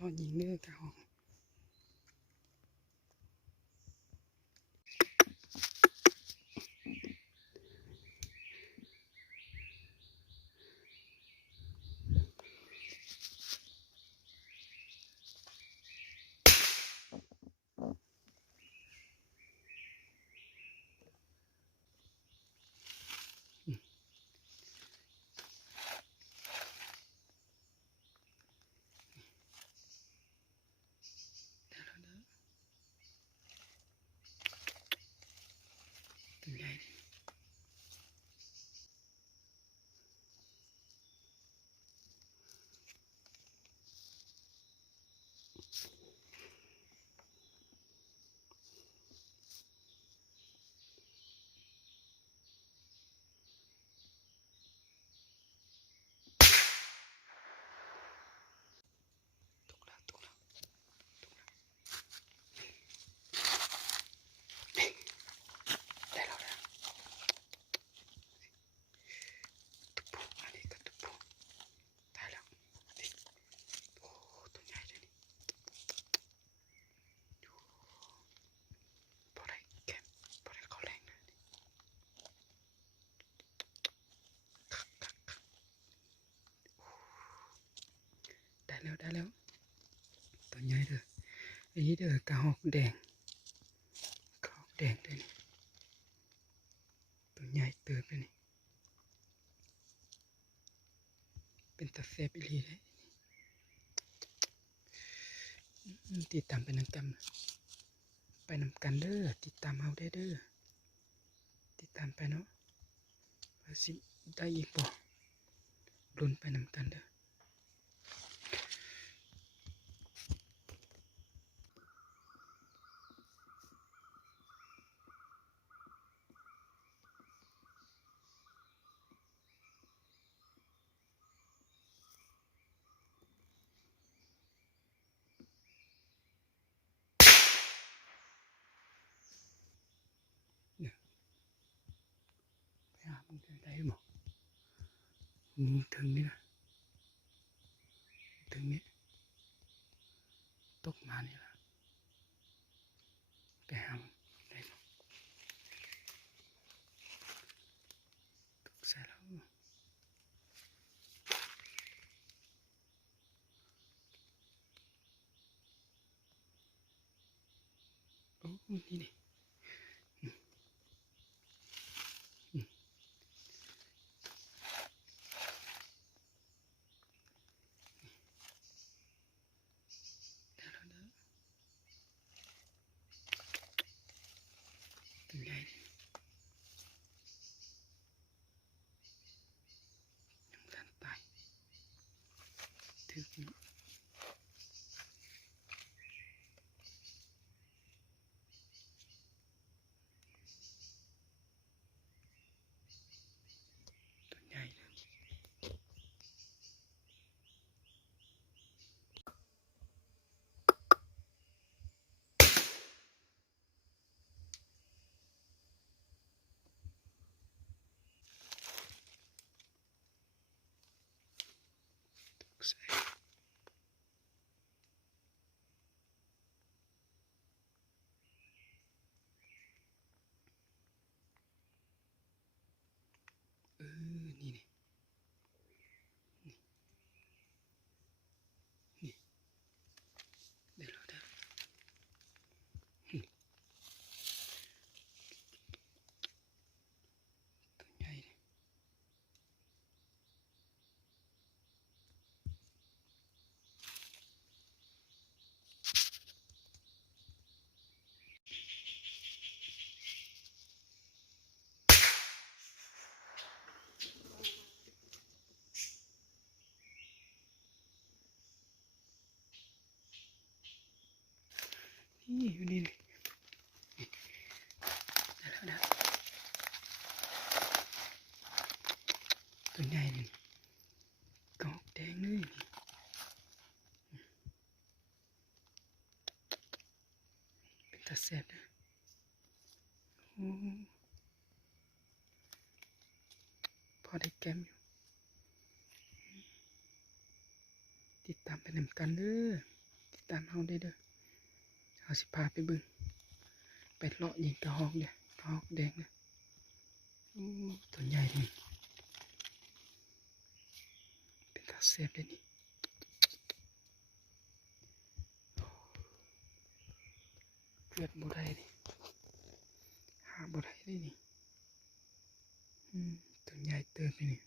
รอยิงเนื้อกะหอกตัวใหญ่ได้แล้วตัวใหญ่เด้ออันนี้เด้อกระหอกแดงกระหอกแดงเด้อนี่ตัวใหญ่เติบเลยนี่เป็นตาแซ่บอีหลีเลยติดตามไปนำกันเด้อติดตามเอาได้เด้อติดตามไปเนาะว่าสิได้อีกบ่ลุ้นไปนำกันเด้อไปหามึงได้บ่ถึงนี่นะถึงนี้ตกมานี่ละไปหาได้บ่ตกใส่แล้วโอ้นี่นี่ตัวใหญ่ยังทันตายถึงนี้ตัวใหญ่เลยตกใส่นี่นี่ อยู่นี่นี่ได้แล้วตัวใหญ่นี่กอกแดงเลยนี่เป็นตาแซ่บนะโอ้พอได้แก้มอยู่ติดตามไปนำกันเด้อติดตามเฮาได้เด้อเอาสิพาไปเบิ่งไปเลาะยิงกระหอกเนี่ยกระหอกแดงนะโอ้ตัวใหญ่นี่เป็นตาแซ่บเลยนี่เกิดบ่ได้นี่หาบ่ได้เลยนี่ตัวใหญ่เติบไปนี่